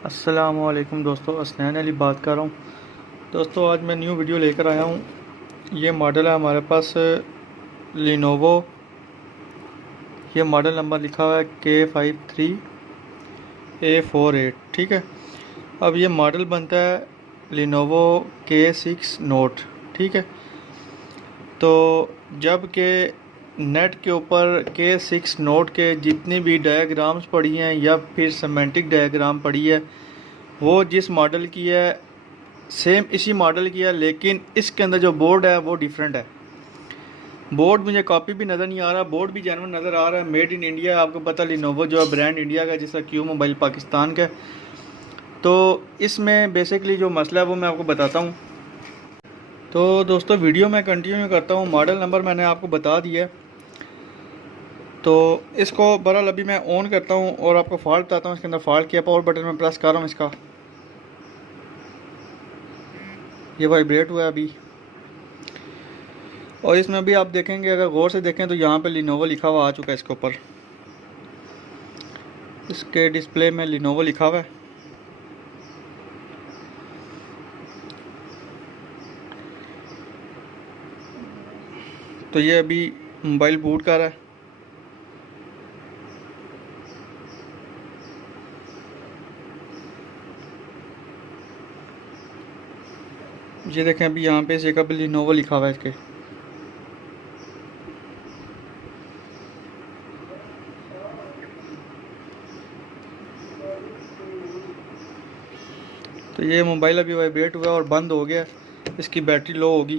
अस्सलामुअलैकुम दोस्तों, असलैन अली बात कर रहा हूँ। दोस्तों आज मैं न्यू वीडियो लेकर आया हूँ। ये मॉडल है हमारे पास लिनोवो। ये मॉडल नंबर लिखा हुआ है K53A48। ठीक है। अब ये मॉडल बनता है लिनोवो K6 नोट। ठीक है। तो जब के नेट के ऊपर K6 नोट के जितनी भी डायग्राम्स पड़ी हैं या फिर सिमेंटिक डायग्राम पड़ी है, वो जिस मॉडल की है सेम इसी मॉडल की है, लेकिन इसके अंदर जो बोर्ड है वो डिफरेंट है। बोर्ड मुझे कॉपी भी नज़र नहीं आ रहा, बोर्ड भी जेन्युइन नज़र आ रहा है, मेड इन इंडिया। आपको पता लिनोवो जो है ब्रांड इंडिया का, जिसका क्यू मोबाइल पाकिस्तान का। तो इसमें बेसिकली जो मसला है वो मैं आपको बताता हूँ। तो दोस्तों वीडियो में कंटिन्यू करता हूँ। मॉडल नंबर मैंने आपको बता दिया है। तो इसको बहरहाल अभी मैं ऑन करता हूँ और आपको फॉल्ट बताता हूँ। इसके अंदर फॉल्ट किया, पावर बटन में प्रेस कर रहा हूँ इसका, ये वाइब्रेट हुआ है अभी। और इसमें भी आप देखेंगे, अगर गौर से देखें तो यहाँ पे लिनोवो लिखा हुआ आ चुका है इसके ऊपर। इसके डिस्प्ले में लिनोवो लिखा हुआ है। तो ये अभी मोबाइल बूट कर रहा है। ये देखें अभी यहाँ पे इस जगह पे लिनोवो लिखा हुआ है इसके। तो ये मोबाइल अभी वाइब्रेट हुआ और बंद हो गया, इसकी बैटरी लो होगी।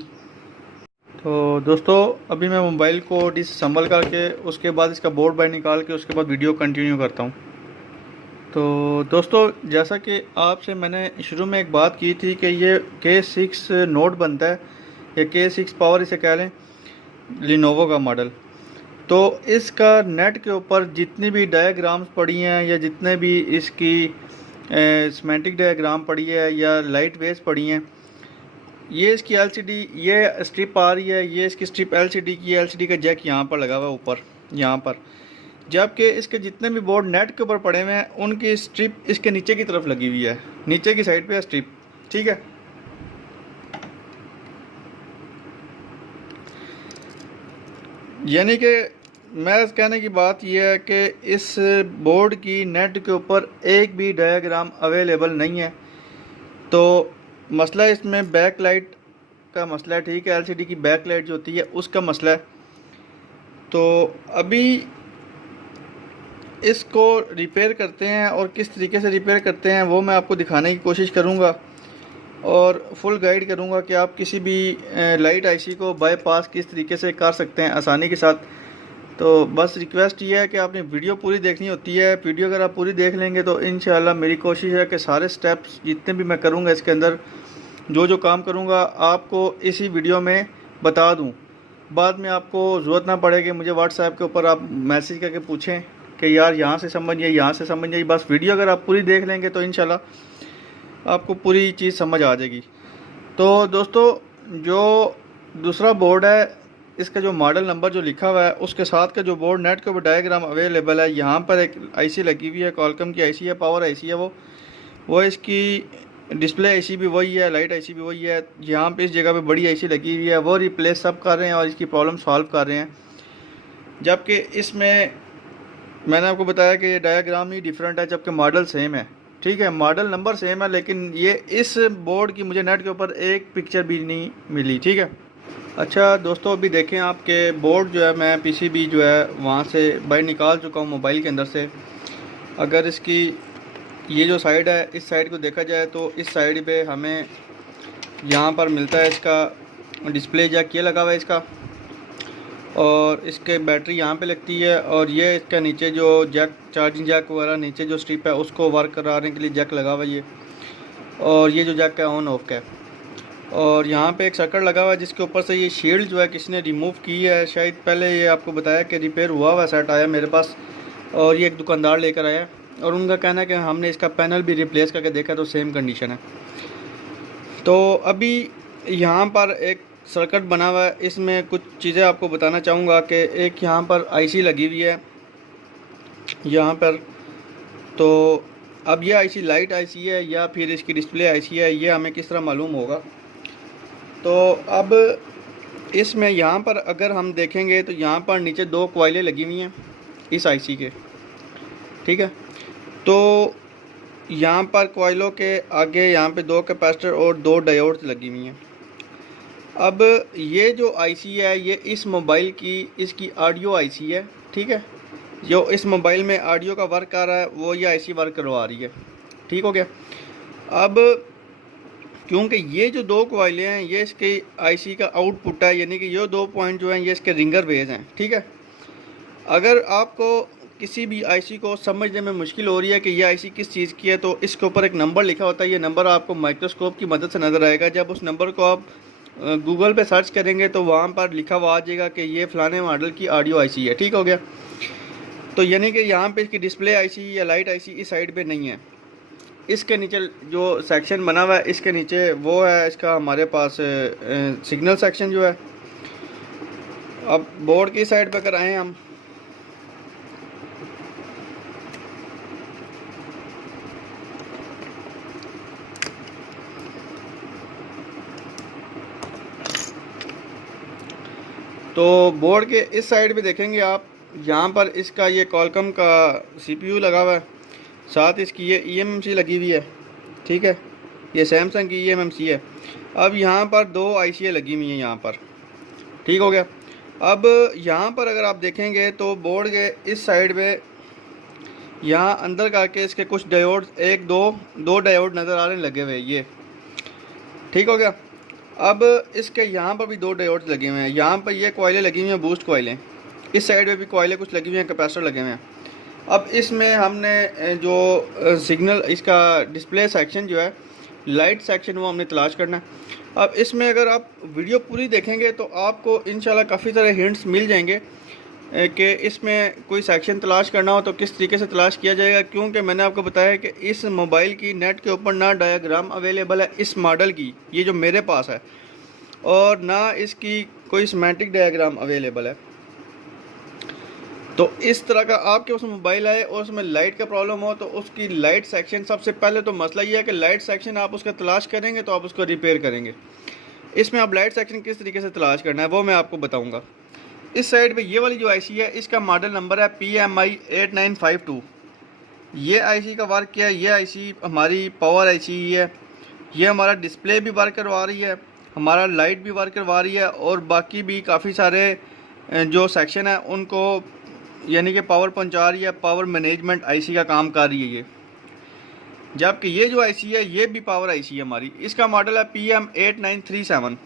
तो दोस्तों अभी मैं मोबाइल को डिसअसेंबल करके उसके बाद इसका बोर्ड बाहर निकाल के उसके बाद वीडियो कंटिन्यू करता हूँ। तो दोस्तों जैसा कि आपसे मैंने शुरू में एक बात की थी कि ये K6 नोट बनता है, या K6 पावर इसे कह लें, लिनोवो का मॉडल। तो इसका नेट के ऊपर जितनी भी डायग्राम्स पड़ी हैं या जितने भी इसकी सिमेंटिक डायग्राम पड़ी है या लाइट वेव्स पड़ी हैं, ये इसकी एलसीडी ये स्ट्रिप आ रही है, ये इसकी स्ट्रिप एलसीडी की। एलसीडी का जैक यहाँ पर लगा हुआ है ऊपर यहाँ पर। जबकि इसके जितने भी बोर्ड नेट के ऊपर पड़े हुए हैं उनकी स्ट्रिप इसके नीचे की तरफ लगी हुई है, नीचे की साइड पे है स्ट्रिप। ठीक है। यानी कि मैं कहने की बात यह है कि इस बोर्ड की नेट के ऊपर एक भी डायग्राम अवेलेबल नहीं है। तो मसला इसमें बैक लाइट का मसला है। ठीक है। एलसीडी की बैक लाइट जो होती है उसका मसला है। तो अभी इसको रिपेयर करते हैं, और किस तरीके से रिपेयर करते हैं वो मैं आपको दिखाने की कोशिश करूंगा और फुल गाइड करूंगा कि आप किसी भी लाइट आईसी को बाईपास किस तरीके से कर सकते हैं आसानी के साथ। तो बस रिक्वेस्ट ये है कि आपने वीडियो पूरी देखनी होती है। वीडियो अगर आप पूरी देख लेंगे तो इंशाल्लाह मेरी कोशिश है कि सारे स्टेप्स जितने भी मैं करूँगा इसके अंदर, जो जो काम करूँगा आपको इसी वीडियो में बता दूँ। बाद में आपको ज़रूरत ना पड़े कि मुझे व्हाट्सएप के ऊपर आप मैसेज करके पूछें कि यार यहाँ से समझिए यहाँ से समझिए। बस वीडियो अगर आप पूरी देख लेंगे तो इंशाल्लाह आपको पूरी चीज़ समझ आ जाएगी। तो दोस्तों जो दूसरा बोर्ड है, इसका जो मॉडल नंबर जो लिखा हुआ है उसके साथ का जो बोर्ड नेट के ऊपर डायग्राम अवेलेबल है, यहाँ पर एक आईसी लगी हुई है, कॉलकम की आईसी है, पावर आईसी है। वो इसकी डिस्प्ले आईसी भी वही है, लाइट आईसी भी वही है। यहाँ पे इस जगह पे बड़ी आईसी लगी हुई है, वो रिप्लेस सब कर रहे हैं और इसकी प्रॉब्लम सॉल्व कर रहे हैं। जबकि इसमें मैंने आपको बताया कि डायग्राम ही डिफरेंट है, जबकि मॉडल सेम है। ठीक है। मॉडल नंबर सेम है, लेकिन ये इस बोर्ड की मुझे नेट के ऊपर एक पिक्चर भी नहीं मिली। ठीक है। अच्छा दोस्तों अभी देखें आपके बोर्ड जो है, मैं पीसीबी जो है वहाँ से बाहर निकाल चुका हूँ मोबाइल के अंदर से। अगर इसकी ये जो साइड है, इस साइड को देखा जाए तो इस साइड पे हमें यहाँ पर मिलता है इसका डिस्प्ले जैक, ये लगा हुआ है इसका, और इसके बैटरी यहाँ पे लगती है। और ये इसका नीचे जो जैक, चार्जिंग जैक वगैरह नीचे जो स्ट्रिप है उसको वर्क कराने के लिए जैक लगा हुआ है ये। और ये जो जैक है ऑन ऑफ का है। और यहाँ पे एक सर्किट लगा हुआ है जिसके ऊपर से ये शील्ड जो है किसी ने रिमूव की है शायद। पहले ये आपको बताया कि रिपेयर हुआ सेट आया मेरे पास, और ये एक दुकानदार लेकर आया और उनका कहना है कि हमने इसका पैनल भी रिप्लेस करके देखा तो सेम कंडीशन है। तो अभी यहाँ पर एक सर्किट बना हुआ है, इसमें कुछ चीज़ें आपको बताना चाहूँगा कि एक यहाँ पर आईसी लगी हुई है यहाँ पर। तो अब ये आईसी लाइट आईसी है या फिर इसकी डिस्प्ले आईसी है, ये हमें किस तरह मालूम होगा? तो अब इसमें यहाँ पर अगर हम देखेंगे तो यहाँ पर नीचे 2 कॉइलें लगी हुई हैं इस आईसी के, ठीक है। तो यहाँ पर कॉइलों के आगे यहाँ पे 2 कैपेसिटर और 2 डायोड्स लगी हुई हैं। अब ये जो आईसी है ये इस मोबाइल की इसकी ऑडियो आईसी है, ठीक है। जो इस मोबाइल में ऑडियो का वर्क आ रहा है वो ये आईसी वर्क करवा रही है, ठीक हो गया। अब क्योंकि ये जो 2 कॉइलें हैं ये इसके आईसी का आउटपुट है, यानी कि ये 2 पॉइंट जो हैं ये इसके रिंगर बेस हैं, ठीक है। अगर आपको किसी भी आईसी को समझने में मुश्किल हो रही है कि ये आईसी किस चीज़ की है, तो इसके ऊपर एक नंबर लिखा होता है। ये नंबर आपको माइक्रोस्कोप की मदद से नज़र आएगा। जब उस नंबर को आप गूगल पे सर्च करेंगे तो वहाँ पर लिखा हुआ आ जाएगा कि ये फ़लाने मॉडल की ऑडियो आईसी है, ठीक हो गया। तो यानी कि यहाँ पे इसकी डिस्प्ले आईसी या लाइट आईसी इस साइड पे नहीं है। इसके नीचे जो सेक्शन बना हुआ है इसके नीचे वो है इसका हमारे पास सिग्नल सेक्शन जो है। अब बोर्ड की साइड पे अगर आएँ हम, तो बोर्ड के इस साइड पे देखेंगे आप, यहाँ पर इसका ये कॉलकम का सीपीयू लगा हुआ है, साथ इसकी ये ईएमएमसी लगी हुई है, ठीक है। ये सैमसंग की ईएमएमसी है। अब यहाँ पर 2 आईसी लगी हुई हैं यहाँ पर, ठीक हो गया। अब यहाँ पर अगर आप देखेंगे तो बोर्ड के इस साइड पे यहाँ अंदर करके इसके कुछ डायोड, 1-2 डायोड नज़र आ रहे लगे हुए ये, ठीक हो गया। अब इसके यहाँ पर भी 2 डायोड्स लगे हुए हैं। यहाँ पर ये कॉइलें लगी हुई हैं, बूस्ट कॉइलें। इस साइड पे भी कॉइलें कुछ लगी हुई हैं, कैपेसिटर लगे हुए हैं। अब इसमें हमने जो सिग्नल इसका डिस्प्ले सेक्शन जो है, लाइट सेक्शन, वो हमने तलाश करना है। अब इसमें अगर आप वीडियो पूरी देखेंगे तो आपको इंशाल्लाह काफ़ी सारे हिंट्स मिल जाएंगे कि इसमें कोई सेक्शन तलाश करना हो तो किस तरीके से तलाश किया जाएगा। क्योंकि मैंने आपको बताया कि इस मोबाइल की नेट के ऊपर ना डायग्राम अवेलेबल है इस मॉडल की, ये जो मेरे पास है, और ना इसकी कोई स्कीमेटिक डायग्राम अवेलेबल है। तो इस तरह का आपके पास मोबाइल आए और उसमें लाइट का प्रॉब्लम हो तो उसकी लाइट सेक्शन, सबसे पहले तो मसला ये है कि लाइट सेक्शन आप उसका तलाश करेंगे तो आप उसको रिपेयर करेंगे। इसमें आप लाइट सेक्शन किस तरीके से तलाश करना है वो मैं आपको बताऊंगा। इस साइड पे ये वाली जो आईसी है इसका मॉडल नंबर है PMI8952। ये आईसी का वर्क क्या है, ये आईसी हमारी पावर आईसी है। ये हमारा डिस्प्ले भी वर्क करवा रही है, हमारा लाइट भी वर्क करवा रही है, और बाकी भी काफ़ी सारे जो सेक्शन है उनको यानी कि पावर पहुंचा रही है। पावर मैनेजमेंट आईसी का काम कर रही है ये। जबकि ये जो आईसी है ये भी पावर आईसी है हमारी, इसका मॉडल है PM8937।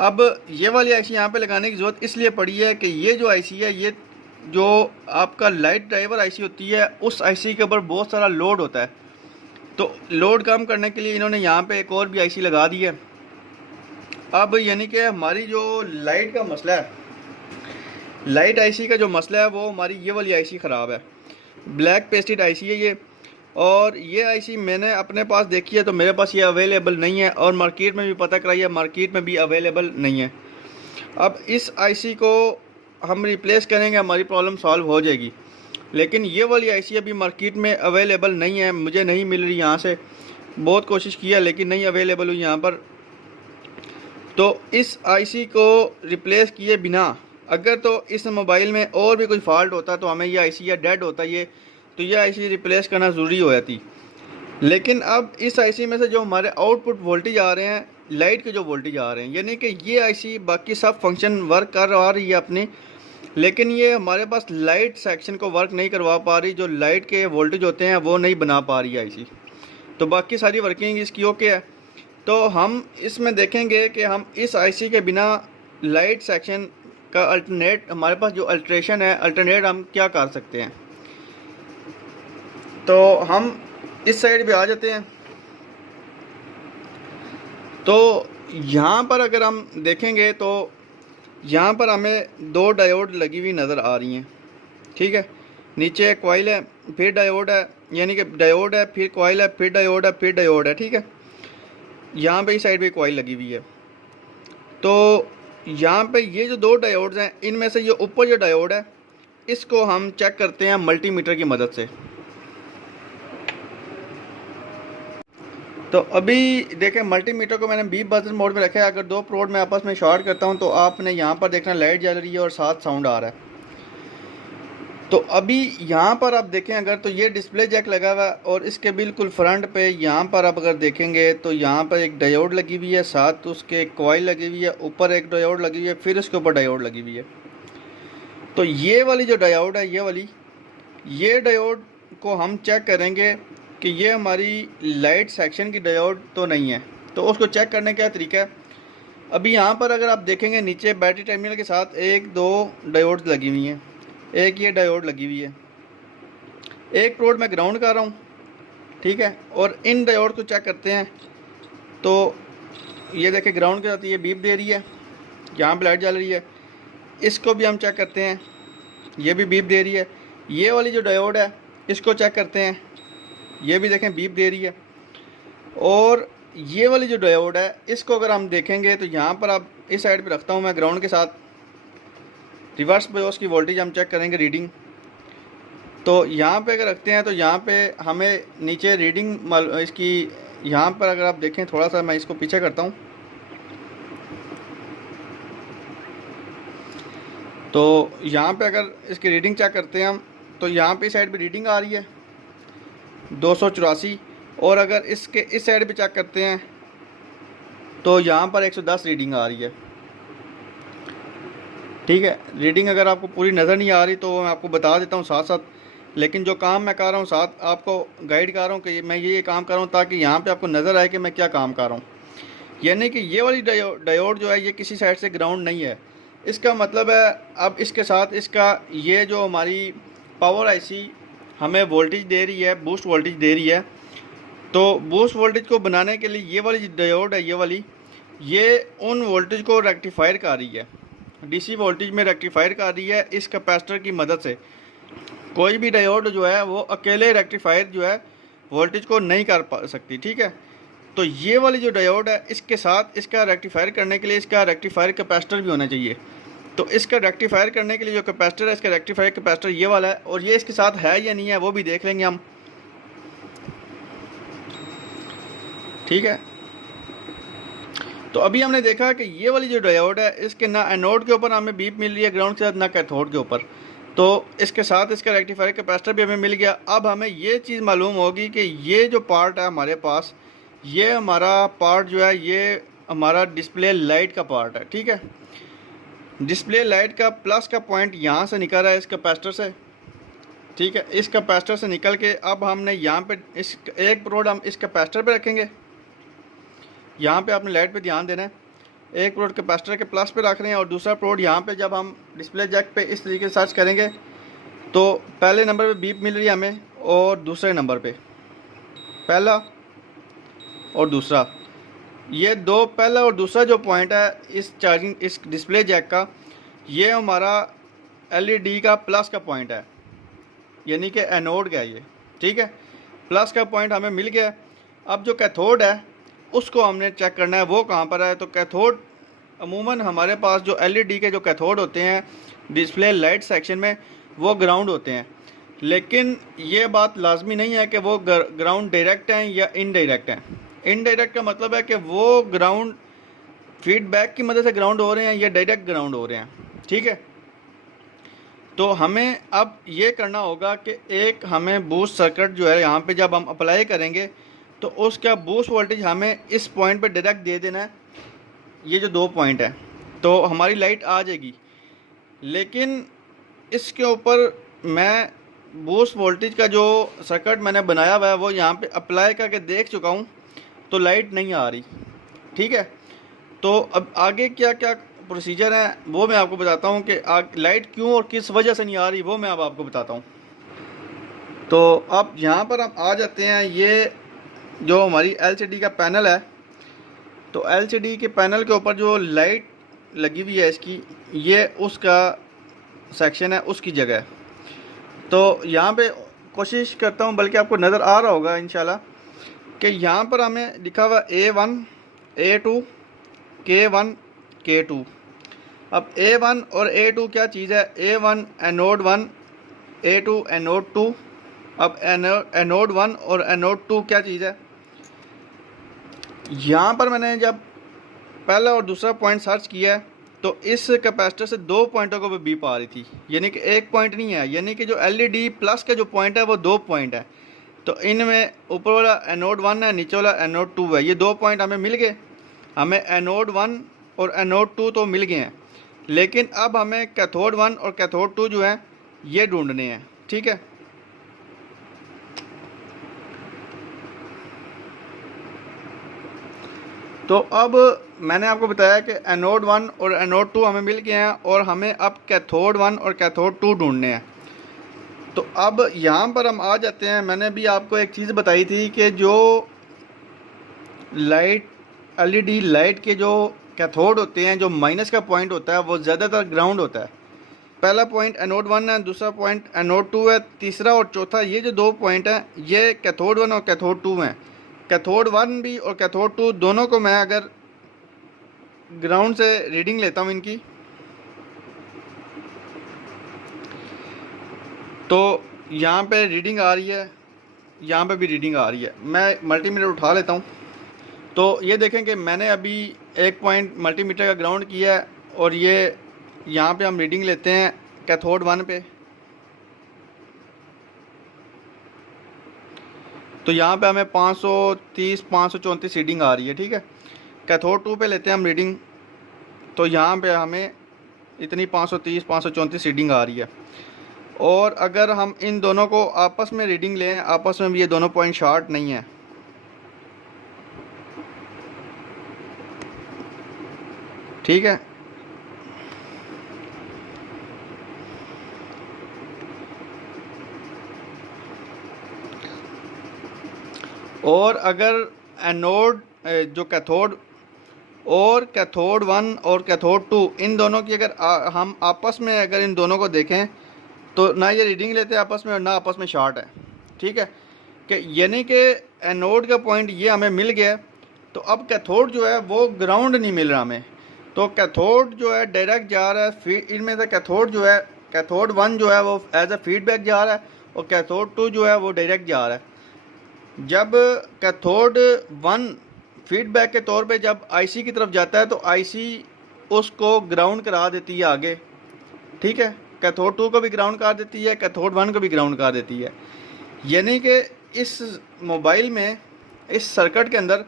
अब ये वाली आईसी यहाँ पे लगाने की ज़रूरत इसलिए पड़ी है कि ये जो आईसी है, ये जो आपका लाइट ड्राइवर आईसी होती है, उस आईसी के ऊपर बहुत सारा लोड होता है। तो लोड कम करने के लिए इन्होंने यहाँ पे एक और भी आईसी लगा दी है। अब यानी कि हमारी जो लाइट का मसला है, लाइट आईसी का जो मसला है वो हमारी ये वाली आईसी ख़राब है। ब्लैक पेस्टेड आईसी है ये, और ये आईसी मैंने अपने पास देखी है तो मेरे पास ये अवेलेबल नहीं है, और मार्केट में भी पता कराई है, मार्केट में भी अवेलेबल नहीं है। अब इस आईसी को हम रिप्लेस करेंगे, हमारी प्रॉब्लम सॉल्व हो जाएगी। लेकिन ये वाली आईसी अभी मार्केट में अवेलेबल नहीं है, मुझे नहीं मिल रही यहाँ से। बहुत कोशिश की है लेकिन नहीं अवेलेबल हुई यहाँ पर। तो इस आईसी को रिप्लेस किए बिना अगर तो इस मोबाइल में और भी कोई फॉल्ट होता तो हमें ये आईसी या डेड होता ये, तो ये आईसी रिप्लेस करना ज़रूरी हो जाती। लेकिन अब इस आईसी में से जो हमारे आउटपुट वोल्टेज आ रहे हैं, लाइट के जो वोल्टेज आ रहे हैं, यानी कि ये आईसी बाकी सब फंक्शन वर्क कर रही है अपनी, लेकिन ये हमारे पास लाइट सेक्शन को वर्क नहीं करवा पा रही। जो लाइट के वोल्टेज होते हैं वो नहीं बना पा रही है आईसी। तो बाकी सारी वर्किंग इसकी ओके है। तो हम इसमें देखेंगे कि हम इस आईसी के बिना लाइट सेक्शन का अल्टरनेट, हमारे पास जो अल्ट्रेशन है, अल्टरनेट हम क्या कर सकते हैं। तो हम इस साइड पे आ जाते हैं। तो यहाँ पर अगर हम देखेंगे तो यहाँ पर हमें 2 डायोड लगी हुई नज़र आ रही हैं, ठीक है। नीचे कॉइल है, फिर डायोड है, यानी कि डायोड है, फिर कॉइल है, फिर डायोड है, फिर डायोड है, ठीक है। यहाँ पे इस साइड पे कॉइल लगी हुई है। तो यहाँ पे ये जो 2 डायोड्स हैं, इनमें से ये ऊपर जो डायोड है इसको हम चेक करते हैं मल्टीमीटर की मदद से। तो अभी देखें मल्टीमीटर को मैंने बीप बजर मोड में रखा है। अगर दो प्रोड में आपस में शॉर्ट करता हूँ तो आपने यहाँ पर देखना लाइट जल रही है और साथ साउंड आ रहा है। तो अभी यहाँ पर आप देखें अगर, तो ये डिस्प्ले जैक लगा हुआ है और इसके बिल्कुल फ्रंट पे यहाँ पर आप अगर देखेंगे तो यहाँ पर एक डायोड लगी हुई है, साथ उसके एक कॉइल लगी हुई है, ऊपर एक डायोड लगी हुई है, फिर उसके ऊपर डायोड लगी हुई है। तो ये वाली जो डायोड है, ये डायोड को हम चेक करेंगे कि ये हमारी लाइट सेक्शन की डायोड तो नहीं है। तो उसको चेक करने का तरीका है, अभी यहाँ पर अगर आप देखेंगे नीचे बैटरी टर्मिनल के साथ एक दो डायोड लगी हुई हैं, एक ये डायोड लगी हुई है, एक प्रोड में ग्राउंड कर रहा हूँ, ठीक है। और इन डायोड को चेक करते हैं तो ये देखें ग्राउंड के साथ ये बीप दे रही है, यहाँ पर लाइट जल रही है। इसको भी हम चेक करते हैं, ये भी बीप दे रही है। ये वाली जो डायोड है इसको चेक करते हैं, ये भी देखें बीप दे रही है। और ये वाली जो डायोड है इसको अगर हम देखेंगे तो यहाँ पर आप इस साइड पे रखता हूँ मैं ग्राउंड के साथ, रिवर्स बायोस की वोल्टेज हम चेक करेंगे रीडिंग। तो यहाँ पे अगर रखते हैं तो यहाँ पे हमें नीचे रीडिंग इसकी, यहाँ पर अगर आप देखें थोड़ा सा मैं इसको पीछे करता हूँ तो यहाँ पे अगर इसकी रीडिंग चेक करते हैं हम तो यहाँ पे इस साइड पे रीडिंग आ रही है 284, और अगर इसके इस साइड पे चेक करते हैं तो यहाँ पर 110 रीडिंग आ रही है, ठीक है। रीडिंग अगर आपको पूरी नज़र नहीं आ रही तो मैं आपको बता देता हूँ साथ साथ, लेकिन जो काम मैं कर रहा हूँ साथ आपको गाइड कर रहा हूँ कि मैं ये काम कर रहा हूँ ताकि यहाँ पे आपको नज़र आए कि मैं क्या काम कर रहा हूँ। यानी कि ये वाली डायोड जो है ये किसी साइड से ग्राउंड नहीं है। इसका मतलब है अब इसके साथ इसका ये जो हमारी पावर आईसी हमें वोल्टेज दे रही है, बूस्ट वोल्टेज दे रही है, तो बूस्ट वोल्टेज को बनाने के लिए ये वाली डायोड है, ये उन वोल्टेज को रेक्टिफायर कर रही है, डीसी वोल्टेज में रेक्टिफायर कर रही है इस कैपेसिटर की मदद से। कोई भी डायोड जो है वो अकेले रेक्टिफायर जो है वोल्टेज को नहीं कर पा सकती, ठीक है। तो ये वाली जो डायोड है इसके साथ इसका रेक्टिफायर करने के लिए इसका रेक्टिफायर कैपेसिटर भी होना चाहिए। तो इसका रेक्टिफायर करने के लिए जो कैपेसिटर है, इसका रेक्टिफायर कैपेसिटर ये वाला है, और ये इसके साथ है या नहीं है वो भी देख लेंगे हम, ठीक है। तो अभी हमने देखा कि ये वाली जो डायोड है इसके ना एनोड के ऊपर हमें बीप मिल रही है ग्राउंड के साथ, ना कैथोड के ऊपर, तो इसके साथ इसका रेक्टिफायर कैपेसिटर भी हमें मिल गया। अब हमें ये चीज़ मालूम होगी कि ये जो पार्ट है हमारे पास, ये हमारा पार्ट जो है ये हमारा डिस्प्ले लाइट का पार्ट है, ठीक है। डिस्प्ले लाइट का प्लस का पॉइंट यहाँ से निकल रहा है इस कैपेसिटर से, ठीक है। इस कैपेसिटर से निकल के अब हमने यहाँ पे इस एक प्रोड हम इस कैपेसिटर पे रखेंगे, यहाँ पे आपने लाइट पे ध्यान देना है। एक प्रोड कैपेसिटर के प्लस पे रख रहे हैं और दूसरा प्रोड यहाँ पे जब हम डिस्प्ले जैक पे इस तरीके से सर्च करेंगे तो पहले नंबर पे बीप मिल रही है हमें, और दूसरे नंबर पे पहला और दूसरा, ये दो पहला और दूसरा जो पॉइंट है इस चार्जिंग इस डिस्प्ले जैक का, ये हमारा एलईडी का प्लस का पॉइंट है, यानी कि एनोड का ये, ठीक है। प्लस का पॉइंट हमें मिल गया। अब जो कैथोड है उसको हमने चेक करना है वो कहाँ पर है। तो कैथोड अमूमन हमारे पास जो एलईडी के जो कैथोड होते हैं डिस्प्ले लाइट सेक्शन में वो ग्राउंड होते हैं, लेकिन ये बात लाजमी नहीं है कि वो ग्राउंड डायरेक्ट हैं या इनडायरेक्ट हैं। इनडायरेक्ट का मतलब है कि वो ग्राउंड फीडबैक की मदद से ग्राउंड हो रहे हैं या डायरेक्ट ग्राउंड हो रहे हैं, ठीक है। तो हमें अब ये करना होगा कि एक हमें बूस्ट सर्किट जो है यहाँ पे जब हम अप्लाई करेंगे तो उसका बूस्ट वोल्टेज हमें इस पॉइंट पे डायरेक्ट दे देना है, ये जो दो पॉइंट है, तो हमारी लाइट आ जाएगी। लेकिन इसके ऊपर मैं बूस्ट वोल्टेज का जो सर्किट मैंने बनाया हुआ है वो यहाँ पे अप्लाई करके देख चुका हूँ, तो लाइट नहीं आ रही, ठीक है। तो अब आगे क्या क्या प्रोसीजर है वो मैं आपको बताता हूँ कि लाइट क्यों और किस वजह से नहीं आ रही, वो मैं अब आपको बताता हूँ। तो अब यहाँ पर हम आ जाते हैं, ये जो हमारी एलसीडी का पैनल है, तो एलसीडी के पैनल के ऊपर जो लाइट लगी हुई है इसकी, ये उसका सेक्शन है, उसकी जगह है। तो यहाँ पे कोशिश करता हूँ, बल्कि आपको नज़र आ रहा होगा इंशाल्लाह कि यहाँ पर हमें लिखा हुआ A1 A2 K1 K2। अब A1 और A2 क्या चीज़ है? A1 anode 1, A2 anode 2। अब एनोड 1 और एनोड 2 क्या चीज़ है? यहाँ पर मैंने जब पहला और दूसरा पॉइंट सर्च किया है तो इस कैपेसिटर से 2 पॉइंटों को भी बीप आ रही थी, यानी कि एक पॉइंट नहीं है, यानी कि जो LED प्लस का जो पॉइंट है वो 2 पॉइंट है। तो इनमें ऊपर वाला एनोड 1 है, नीचे वाला एनोड 2 है। ये 2 पॉइंट हमें मिल गए, हमें एनोड 1 और एनोड 2 तो मिल गए हैं, लेकिन अब हमें कैथोड 1 और कैथोड 2 जो है ये ढूंढने हैं। ठीक है, तो अब मैंने आपको बताया कि एनोड 1 और एनोड 2 हमें मिल गए हैं और हमें अब कैथोड 1 और कैथोड 2 ढूंढने हैं। तो अब यहाँ पर हम आ जाते हैं। मैंने भी आपको एक चीज़ बताई थी कि जो लाइट LED लाइट के जो कैथोड होते हैं, जो माइनस का पॉइंट होता है वो ज़्यादातर ग्राउंड होता है। पहला पॉइंट एनोड 1 है, दूसरा पॉइंट एनोड 2 है, तीसरा और चौथा ये जो 2 पॉइंट हैं ये कैथोड 1 और कैथोड 2 हैं। कैथोड 1 भी और कैथोड 2 दोनों को मैं अगर ग्राउंड से रीडिंग लेता हूँ इनकी, तो यहाँ पे रीडिंग आ रही है, यहाँ पे भी रीडिंग आ रही है। मैं मल्टीमीटर उठा लेता हूँ तो ये देखें कि मैंने अभी एक पॉइंट मल्टीमीटर का ग्राउंड किया है और ये यहाँ पे हम रीडिंग लेते हैं कैथोड 1 पे। तो यहाँ पे हमें 530 534 रीडिंग आ रही है। ठीक है, कैथोड 2 पे लेते हैं हम रीडिंग, तो यहाँ पे हमें इतनी 530 534 रीडिंग आ रही है। और अगर हम इन दोनों को आपस में रीडिंग लें, आपस में भी ये दोनों पॉइंट शॉर्ट नहीं है। ठीक है, और अगर एनोड जो कैथोड और कैथोड 1 और कैथोड 2 इन दोनों की अगर हम आपस में अगर इन दोनों को देखें तो ना ये रीडिंग लेते हैं आपस में और ना आपस में शॉर्ट है। ठीक है, कि यानी कि एनोड का पॉइंट ये हमें मिल गया, तो अब कैथोड जो है वो ग्राउंड नहीं मिल रहा हमें। तो कैथोड जो है डायरेक्ट जा रहा है, इनमें से कैथोड जो है कैथोड 1 जो है वो एज अ फीडबैक जा रहा है और कैथोड 2 जो है वो डायरेक्ट जा रहा है। जब कैथोड 1 फीडबैक के तौर पे जब IC की तरफ जाता है तो IC उसको ग्राउंड करा देती है आगे। ठीक है, कैथोड 2 को भी ग्राउंड कर देती है, कैथोड 1 को भी ग्राउंड कर देती है। यानी कि इस मोबाइल में, इस सर्किट के अंदर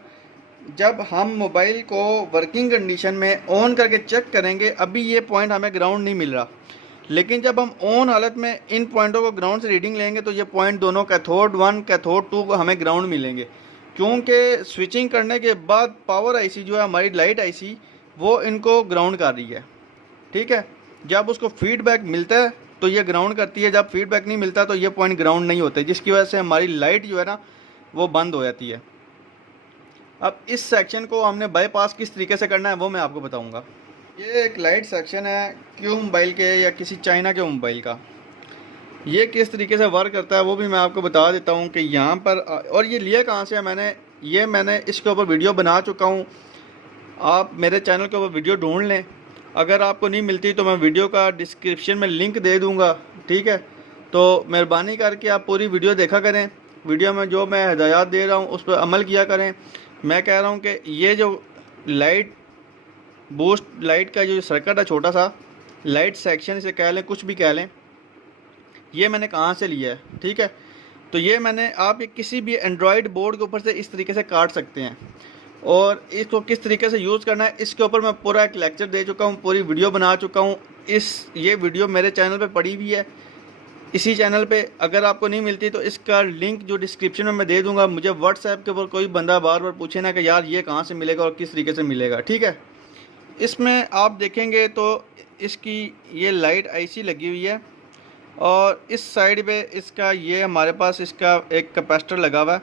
जब हम मोबाइल को वर्किंग कंडीशन में ऑन करके चेक करेंगे, अभी ये पॉइंट हमें ग्राउंड नहीं मिल रहा, लेकिन जब हम ऑन हालत में इन पॉइंटों को ग्राउंड से रीडिंग लेंगे तो ये पॉइंट दोनों कैथोड 1 कैथोड 2 को हमें ग्राउंड मिलेंगे, क्योंकि स्विचिंग करने के बाद पावर IC जो है हमारी लाइट IC वो इनको ग्राउंड कर रही है। ठीक है, जब उसको फीडबैक मिलता है तो ये ग्राउंड करती है, जब फीडबैक नहीं मिलता तो ये पॉइंट ग्राउंड नहीं होते, जिसकी वजह से हमारी लाइट जो है ना वो बंद हो जाती है। अब इस सेक्शन को हमने बाईपास किस तरीके से करना है वो मैं आपको बताऊंगा। ये एक लाइट सेक्शन है क्यू मोबाइल के या किसी चाइना के मोबाइल का। ये किस तरीके से वर्क करता है वो भी मैं आपको बता देता हूँ कि यहाँ पर, और ये लिया कहाँ से है मैंने इसके ऊपर वीडियो बना चुका हूँ। आप मेरे चैनल के ऊपर वीडियो ढूंढ लें, अगर आपको नहीं मिलती तो मैं वीडियो का डिस्क्रिप्शन में लिंक दे दूँगा। ठीक है, तो मेहरबानी करके आप पूरी वीडियो देखा करें, वीडियो में जो मैं हिदायत दे रहा हूँ उस पर अमल किया करें। मैं कह रहा हूँ कि ये जो लाइट बूस्ट लाइट का जो सर्किट है, छोटा सा लाइट सेक्शन इसे कह लें, कुछ भी कह लें, ये मैंने कहाँ से लिया है। ठीक है, तो ये मैंने आप ये किसी भी एंड्रॉयड बोर्ड के ऊपर से इस तरीके से काट सकते हैं, और इसको किस तरीके से यूज़ करना है इसके ऊपर मैं पूरा एक लेक्चर दे चुका हूँ, पूरी वीडियो बना चुका हूँ। ये वीडियो मेरे चैनल पे पड़ी हुई है, इसी चैनल पे। अगर आपको नहीं मिलती तो इसका लिंक जो डिस्क्रिप्शन में मैं दे दूंगा। मुझे व्हाट्सएप के ऊपर कोई बंदा बार बार पूछे ना कि यार ये कहाँ से मिलेगा और किस तरीके से मिलेगा। ठीक है, इसमें आप देखेंगे तो इसकी ये लाइट IC लगी हुई है और इस साइड पे इसका ये हमारे पास इसका एक कैपेसिटर लगा हुआ है।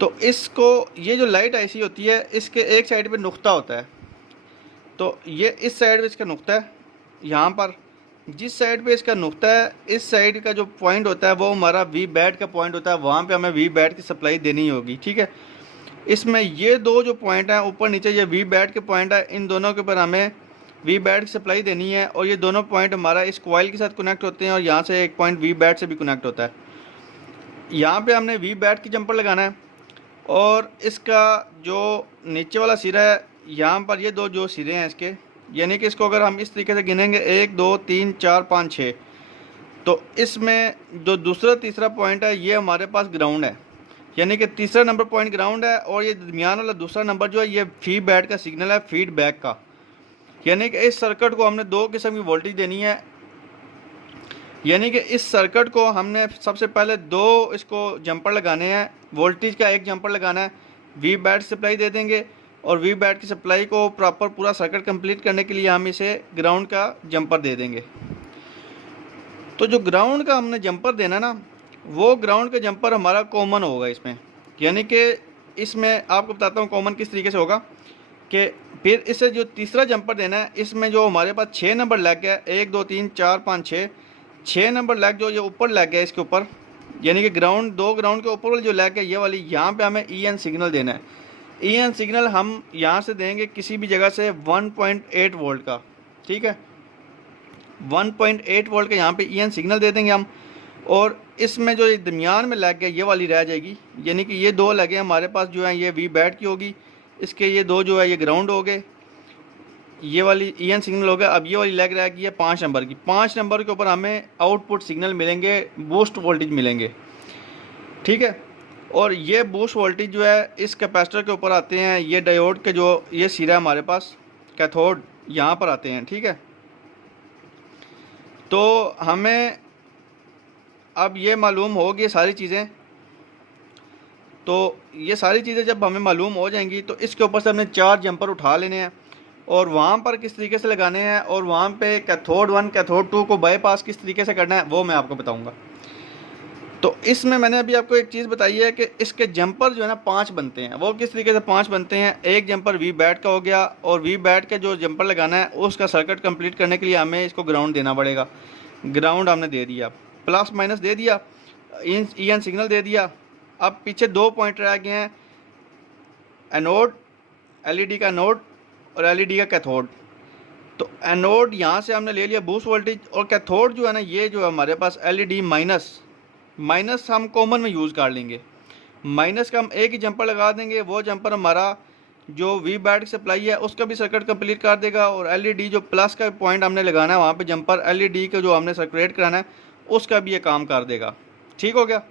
तो इसको ये जो लाइट IC होती है इसके एक साइड पे नुक्ता होता है, तो ये इस साइड पे इसका नुक्ता है। यहाँ पर जिस साइड पे इसका नुक्ता है, इस साइड का जो पॉइंट होता है वो हमारा V-बैट का पॉइंट होता है, वहाँ पे हमें V-बैट की सप्लाई देनी होगी। ठीक है, इसमें ये दो जो पॉइंट हैं ऊपर नीचे, ये V-बैट के पॉइंट है, इन दोनों के ऊपर हमें V-बैट की सप्लाई देनी है, और ये दोनों पॉइंट हमारा इस कॉइल के साथ कनेक्ट होते हैं और यहाँ से एक पॉइंट V-बैट से भी कनेक्ट होता है। यहाँ पे हमने V-बैट की जंपर लगाना है और इसका जो नीचे वाला सिरा है, यहाँ पर ये दो जो सिरे हैं इसके, यानी कि इसको अगर हम इस तरीके से गिनेंगे 1 2 3 4 5 6, तो इसमें जो दूसरा तीसरा पॉइंट है ये हमारे पास ग्राउंड है, यानी कि तीसरा नंबर पॉइंट ग्राउंड है। और ये दरमियान वाला दूसरा नंबर जो है ये फीडबैक का सिग्नल है, फीडबैक का, यानी कि इस सर्किट को हमने दो किस्म की वोल्टेज देनी है। यानी कि इस सर्किट को हमने सबसे पहले दो इसको जंपर लगाने हैं, वोल्टेज का एक जंपर लगाना है, वी बैट सप्लाई दे देंगे, और वी बैट की सप्लाई को प्रॉपर पूरा सर्किट कंप्लीट करने के लिए हम इसे ग्राउंड का जंपर दे देंगे। तो जो ग्राउंड का हमने जंपर देना ना, वो ग्राउंड का जंपर हमारा कॉमन होगा इसमें, यानी कि इसमें आपको बताता हूँ कॉमन किस तरीके से होगा कि फिर इससे जो तीसरा जंपर देना है, इसमें जो हमारे पास 6 नंबर लग गया, 1 2 3 4 5 6 नंबर लैग जो ये ऊपर लग गया इसके ऊपर, यानी कि ग्राउंड दो ग्राउंड के ऊपर वाली जो लैग है ये वाली, यहाँ पे हमें EN सिग्नल देना है। EN सिग्नल हम यहाँ से देंगे किसी भी जगह से 1.8 वोल्ट का, ठीक है, 1.8 वोल्ट का यहाँ पे EN सिग्नल दे देंगे हम। और इसमें जो दरमियान में लैग है ये वाली रह जाएगी, यानी कि ये दो लगे हमारे पास जो है ये वी बैट की होगी, इसके ये दो जो है ये ग्राउंड हो गए, ये वाली EN सिग्नल हो गया। अब ये वाली लैग रह गई है 5 नंबर की, 5 नंबर के ऊपर हमें आउटपुट सिग्नल मिलेंगे, बूस्ट वोल्टेज मिलेंगे, ठीक है। और ये बूस्ट वोल्टेज जो है इस कैपेसिटर के ऊपर आते हैं, ये डायोड के जो ये सिरा है हमारे पास कैथोड यहाँ पर आते हैं, ठीक है। तो हमें अब ये मालूम होगी सारी चीज़ें, तो ये सारी चीज़ें जब हमें मालूम हो जाएंगी तो इसके ऊपर से हमने 4 जंपर उठा लेने हैं और वहाँ पर किस तरीके से लगाने हैं, और वहाँ पे कैथोड 1 कैथोड 2 को बाईपास किस तरीके से करना है वो मैं आपको बताऊँगा। तो इसमें मैंने अभी आपको एक चीज़ बताई है कि इसके जंपर जो है ना 5 बनते हैं। वो किस तरीके से 5 बनते हैं, एक जंपर वी बैट का हो गया, और वी बैट के जो जंपर लगाना है उसका सर्किट कंप्लीट करने के लिए हमें इसको ग्राउंड देना पड़ेगा। ग्राउंड हमने दे दिया, प्लस माइनस दे दिया, EN सिग्नल दे दिया। अब पीछे 2 पॉइंट रह गए हैं, एनोड, LED का एनोड और LED का कैथोड। तो एनोड यहाँ से हमने ले लिया बूस्ट वोल्टेज, और कैथोड जो है ना ये जो है हमारे पास LED माइनस हम कॉमन में यूज़ कर लेंगे। माइनस का हम एक ही जंपर लगा देंगे, वो जंपर हमारा जो वी बैट सप्लाई है उसका भी सर्किट कंप्लीट कर देगा, और LED जो प्लस का पॉइंट हमने लगाना है वहाँ पे जंपर LED का जो हमने सर्कुलेट कराना है उसका भी ये काम कर देगा, ठीक हो गया।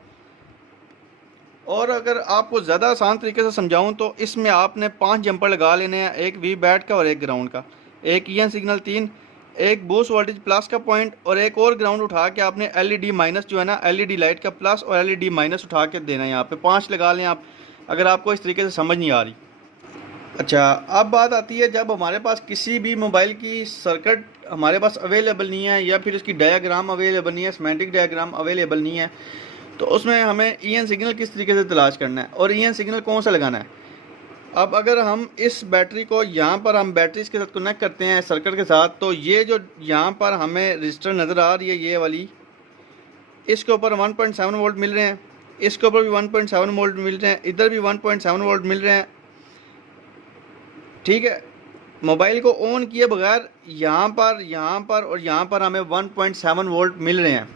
और अगर आपको ज़्यादा आसान तरीके से समझाऊं तो इसमें आपने 5 जंपर लगा लेने हैं, एक वी बैट का और एक ग्राउंड का, एक EN सिग्नल 3, एक बूस्ट वोल्टेज प्लस का पॉइंट, और एक और ग्राउंड उठा के आपने LED माइनस जो है ना LED लाइट का प्लस और LED माइनस उठा के देना है। यहाँ पे 5 लगा लें आप, अगर आपको इस तरीके से समझ नहीं आ रही। अच्छा, अब बात आती है जब हमारे पास किसी भी मोबाइल की सर्किट हमारे पास अवेलेबल नहीं है, या फिर उसकी डायग्राम अवेलेबल नहीं है, स्कीमेटिक डायग्राम अवेलेबल नहीं है, तो उसमें हमें EN सिग्नल किस तरीके से तलाश करना है और EN सिग्नल कौन सा लगाना है। अब अगर हम इस बैटरी को यहाँ पर हम बैटरी के साथ कनेक्ट करते हैं सर्किट के साथ, तो ये जो यहाँ पर हमें रजिस्टर नज़र आ रही है ये वाली, इसके ऊपर 1.7 वोल्ट मिल रहे हैं, इसके ऊपर भी 1.7 वोल्ट मिल रहे हैं, इधर भी 1.7 वोल्ट मिल रहे हैं, ठीक है। मोबाइल को ऑन किए बगैर यहाँ पर और यहाँ पर हमें 1.7 वोल्ट मिल रहे हैं।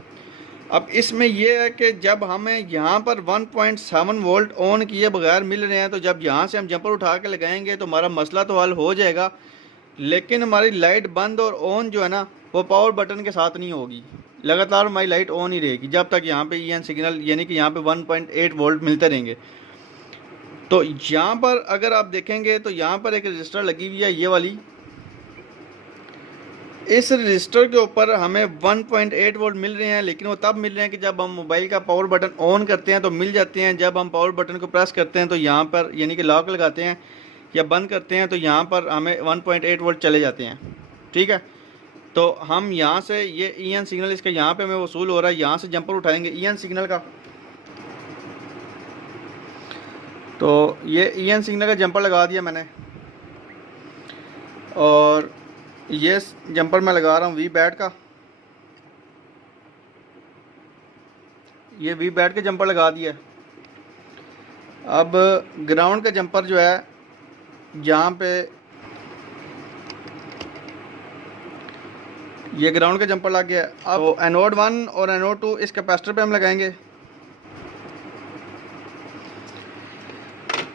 अब इसमें यह है कि जब हमें यहाँ पर 1.7 वोल्ट ऑन किए बगैर मिल रहे हैं, तो जब यहाँ से हम जंपर उठा के लगाएंगे तो हमारा मसला तो हल हो जाएगा, लेकिन हमारी लाइट बंद और ऑन जो है ना वो पावर बटन के साथ नहीं होगी, लगातार हमारी लाइट ऑन ही रहेगी जब तक यहाँ पे EN सिग्नल यानी कि यहाँ पे 1.8 वोल्ट मिलते रहेंगे। तो यहाँ पर अगर आप देखेंगे तो यहाँ पर एक रजिस्टर लगी हुई है ये वाली, इस रजिस्टर के ऊपर हमें 1.8 वोल्ट मिल रहे हैं, लेकिन वो तब मिल रहे हैं कि जब हम मोबाइल का पावर बटन ऑन करते हैं तो मिल जाते हैं, जब हम पावर बटन को प्रेस करते हैं तो यहाँ पर यानी कि लॉक लगाते हैं या बंद करते हैं तो यहाँ पर हमें 1.8 वोल्ट चले जाते हैं, ठीक है। तो हम यहाँ से ये EN सिग्नल इसका यहाँ पे हमें वसूल हो रहा है, यहाँ से जंपर उठाएंगे EN सिग्नल का, तो ये EN सिग्नल का जंपर लगा दिया मैंने, और ये जंपर मैं लगा रहा हूँ वी बैट का, ये वी बैट के जंपर लगा दिया। अब ग्राउंड का जंपर जो है यहाँ पे, ये ग्राउंड का जंपर लग गया। अब एनोड 1 और एनोड 2 इस कैपेसिटर पे हम लगाएंगे।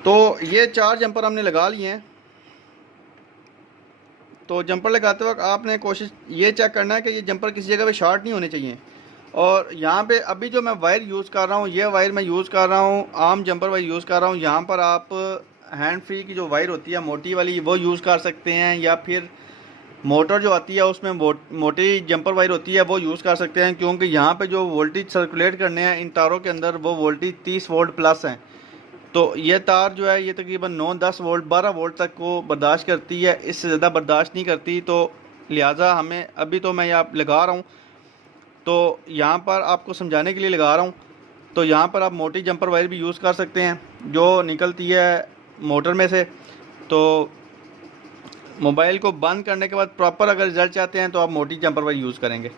तो ये 4 जंपर हमने लगा लिए हैं। तो जंपर लगाते वक्त आपने कोशिश ये चेक करना है कि ये जंपर किसी जगह पे शॉर्ट नहीं होने चाहिए। और यहाँ पे अभी जो मैं वायर यूज़ कर रहा हूँ, ये वायर मैं यूज़ कर रहा हूँ, आम जंपर वायर यूज़ कर रहा हूँ। यहाँ पर आप हैंड फ्री की जो वायर होती है मोटी वाली, वो यूज़ कर सकते हैं, या फिर मोटर जो आती है उसमें मोटी जंपर वायर होती है वो यूज़ कर सकते हैं, क्योंकि यहाँ पे जो वोल्टेज सर्कुलेट करने हैं इन तारों के अंदर, वो वोल्टेज 30 वोल्ट प्लस हैं। तो ये तार जो है ये तकरीबन 9-10 वोल्ट 12 वोल्ट तक को बर्दाश्त करती है, इससे ज़्यादा बर्दाश्त नहीं करती। तो लिहाजा हमें अभी तो मैं यहाँ लगा रहा हूँ, तो यहाँ पर आपको समझाने के लिए लगा रहा हूँ। तो यहाँ पर आप मोटी जंपर वायर भी यूज़ कर सकते हैं जो निकलती है मोटर में से। तो मोबाइल को बंद करने के बाद प्रॉपर अगर रिज़ल्ट चाहते हैं तो आप मोटी जंपर वायर यूज़ करेंगे।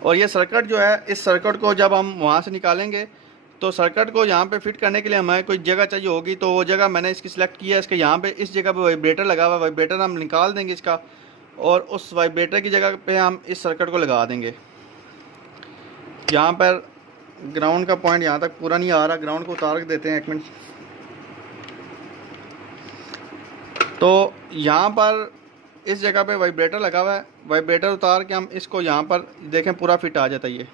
और ये सर्किट जो है, इस सर्किट को जब हम वहाँ से निकालेंगे तो सर्किट को यहाँ पे फिट करने के लिए हमें कोई जगह चाहिए होगी। तो वो जगह मैंने इसकी सिलेक्ट किया है। इसके यहाँ पे इस जगह पे वाइब्रेटर लगा हुआ है, वाइब्रेटर हम निकाल देंगे इसका, और उस वाइब्रेटर की जगह पे हम इस सर्किट को लगा देंगे। यहाँ पर ग्राउंड का पॉइंट यहाँ तक पूरा नहीं आ रहा, ग्राउंड को उतार देते हैं 1 मिनट। तो यहाँ पर इस जगह पे वाइब्रेटर लगा हुआ है, वाइब्रेटर उतार के हम इसको यहाँ पर देखें पूरा फिट आ जाता है। ये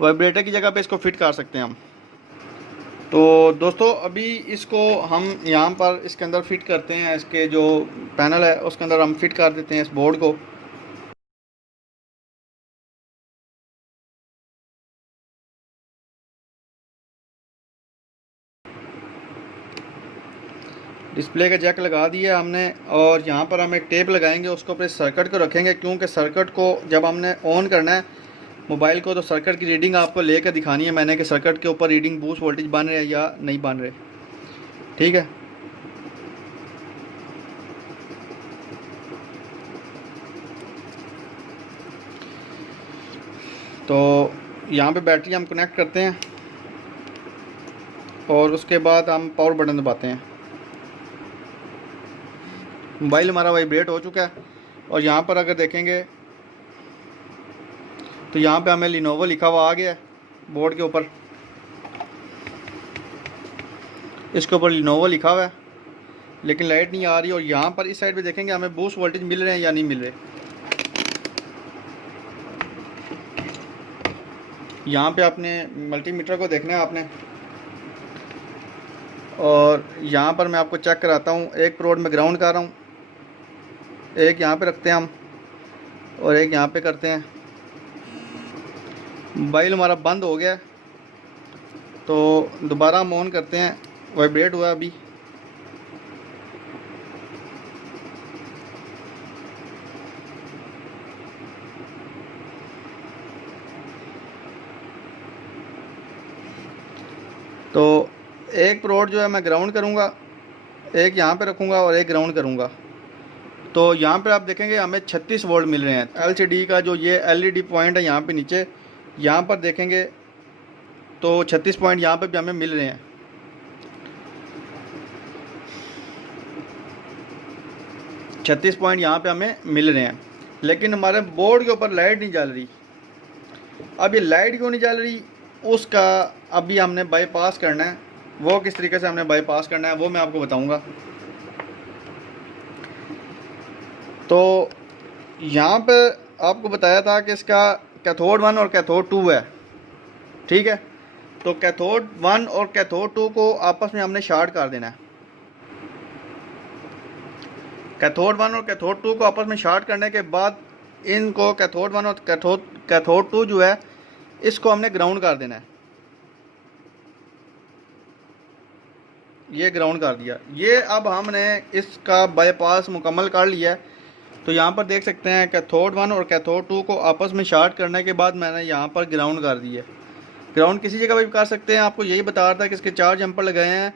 वाइब्रेटर की जगह पे इसको फिट कर सकते हैं हम। तो दोस्तों अभी इसको हम यहाँ पर इसके अंदर फिट करते हैं। इसके जो पैनल है उसके अंदर हम फिट कर देते हैं इस बोर्ड को। डिस्प्ले का जैक लगा दिया हमने, और यहाँ पर हम एक टेप लगाएंगे, उसको पर सर्किट को रखेंगे, क्योंकि सर्किट को जब हमने ऑन करना है मोबाइल को तो सर्किट की रीडिंग आपको लेकर दिखानी है मैंने कि सर्किट के ऊपर रीडिंग बूस्ट वोल्टेज बन रहे हैं या नहीं बन रहे। ठीक है। तो यहाँ पे बैटरी हम कनेक्ट करते हैं और उसके बाद हम पावर बटन दबाते हैं। मोबाइल हमारा वाइब्रेट हो चुका है, और यहाँ पर अगर देखेंगे तो यहाँ पे हमें लिनोवो लिखा हुआ आ गया है बोर्ड के ऊपर। इसके ऊपर लिनोवो लिखा हुआ है, लेकिन लाइट नहीं आ रही। और यहाँ पर इस साइड पे देखेंगे हमें बूस्ट वोल्टेज मिल रहे हैं या नहीं मिल रहे। यहाँ पे आपने मल्टीमीटर को देखना है आपने, और यहाँ पर मैं आपको चेक कराता हूँ। एक प्रोड में ग्राउंड कर रहा हूँ, एक यहाँ पे रखते हैं हम, और एक यहाँ पे करते हैं। मोबाइल हमारा बंद हो गया, तो दोबारा हम ऑन करते हैं। वाइब्रेट हुआ अभी। तो एक प्रोड जो है मैं ग्राउंड करूँगा, एक यहाँ पे रखूँगा और एक ग्राउंड करूँगा। तो यहाँ पे आप देखेंगे हमें 36 वोल्ट मिल रहे हैं। एलसीडी का जो ये एलईडी पॉइंट है यहाँ पे नीचे, यहाँ पर देखेंगे तो 36 पॉइंट यहाँ पे भी हमें मिल रहे हैं। छत्तीस पॉइंट यहाँ पे हमें मिल रहे हैं, लेकिन हमारे बोर्ड के ऊपर लाइट नहीं जल रही। अब ये लाइट क्यों नहीं जल रही, उसका अभी हमने बाईपास करना है। वो किस तरीके से हमने बाईपास करना है वो मैं आपको बताऊंगा। तो यहाँ पे आपको बताया था कि इसका कैथोड 1 और कैथोड 2 है। ठीक है। तो कैथोड 1 और कैथोड 2 को आपस में हमने शॉर्ट कर देना है। कैथोड 1 और कैथोड 2 को आपस में शॉर्ट करने के बाद इनको कैथोड 1 और कैथोड 2 जो है इसको हमने ग्राउंड कर देना है। ये ग्राउंड कर दिया। ये अब हमने इसका बाईपास मुकम्मल कर लिया है। तो यहाँ पर देख सकते हैं कैथोड 1 और कैथोड 2 को आपस में शॉर्ट करने के बाद मैंने यहाँ पर ग्राउंड कर दिया। ग्राउंड किसी जगह भी कर सकते हैं। आपको यही बता रहा था कि इसके 4 जंपर लगाए हैं।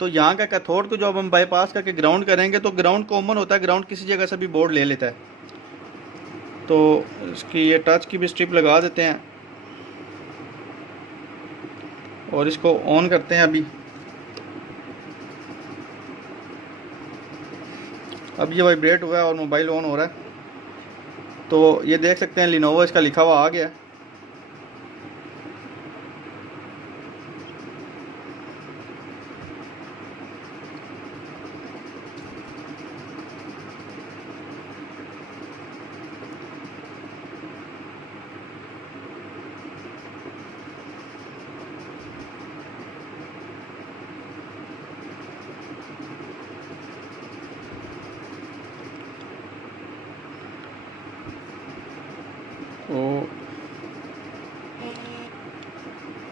तो यहाँ का कैथोड को जब हम बाईपास करके ग्राउंड करेंगे तो ग्राउंड कॉमन होता है, ग्राउंड किसी जगह से भी बोर्ड ले लेता है। तो इसकी ये टच की भी स्ट्रिप लगा देते हैं और इसको ऑन करते हैं। अब ये वाइब्रेट हुआ है और मोबाइल ऑन हो रहा है। तो ये देख सकते हैं लिनोवो इसका लिखा हुआ आ गया है।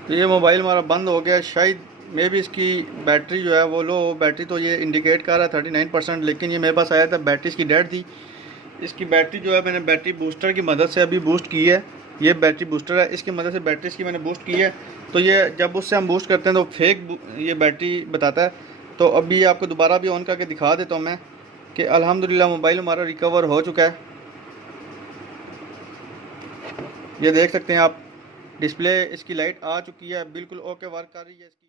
तो ये मोबाइल हमारा बंद हो गया, शायद मे भी इसकी बैटरी जो है वो लो, बैटरी तो ये इंडिकेट कर रहा है 39%, लेकिन ये मेरे पास आया था बैटरी इसकी डेड थी। इसकी बैटरी जो है मैंने बैटरी बूस्टर की मदद से अभी बूस्ट की है। ये बैटरी बूस्टर है, इसकी मदद से बैटरी इसकी मैंने बूस्ट की है। तो ये जब उससे हम बूस्ट करते हैं तो फेक ये बैटरी बताता है। तो अभी आपको दोबारा भी ऑन करके दिखा देता हूँ मैं कि अल्हम्दुलिल्लाह मोबाइल हमारा रिकवर हो चुका है। ये देख सकते हैं आप, डिस्प्ले इसकी लाइट आ चुकी है, बिल्कुल ओके वर्क कर रही है इसकी।